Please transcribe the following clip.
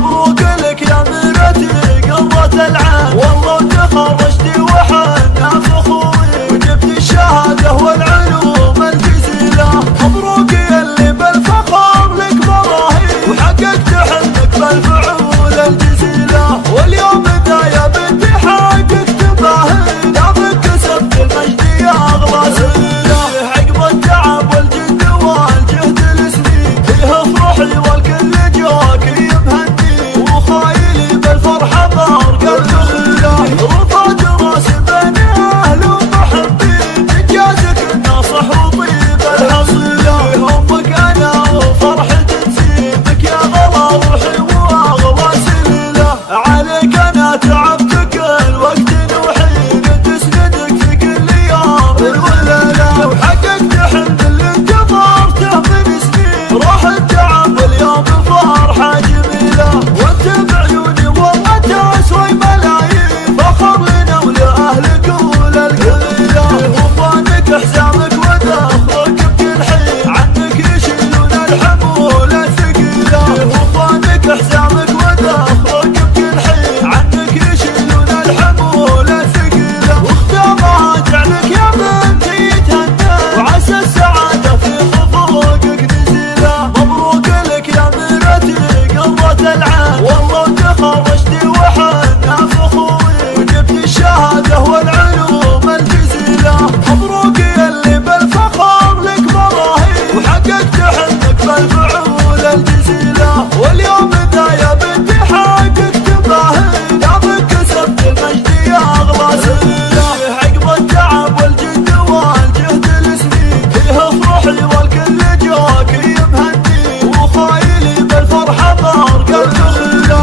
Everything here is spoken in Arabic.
مبروك لك يا مرتي قرة العين، والله تخرجتي وحنا فخورين وجبت الشهادة والعلوم الجزيلة. مبروك يلي بالفخر لك براهين وحققت حلمك بالفعول الجزيلة، واليوم ذا يا بنتي حققت باهين دامك كسبت المجد يا اغلى سيلة. عقب التعب والجد والجهد السنين فيه افرحي والكل جواك مهني، وخايلي بالفرحة برق الدخيلة. رفعت راسي بين اهل ومحبين انجازك الناصح وطيب الحصيلة. همك انا وفرحتي تسيبك يا غلا روحي واغلى سليلة. عليك انا تعبت كل وقت وحين تسندك في كل يوم وليلة، وحققت حلم اللي انتظرته من سنين. راح التعب اليوم بفرحة جميلة، وانت بعيوني والله تسوي ملايين. فخر لنا ولاهلك وللقبيلة، وفانك حزامك ودخلك بكل حين عنك يشيلون الحمول الثقيلة. وفانك حزامك ودخلك بكل حين عنك يشيلون الحمول الثقيلة. واختامها جعلك يا بنتي يتهنى وعسى السعادة في خفوقك نزيلة. مبروك لك يا مرتي قرة العين، والله تخرجتي وحنا فخورين وجبت الشهادة والعلوم الجزيلة. مبروك يلي بالفخر لك براهين وحققت حلمك بالفعول الجزيلة، واليوم ذا يا بنتي حققت باهين دامك كسبت المجد يا اغلى سيلة. عقب التعب والجد والجهد السنين فيه افرحي والكل جواك مهني، وخايلي بالفرحة برق الدخيلة.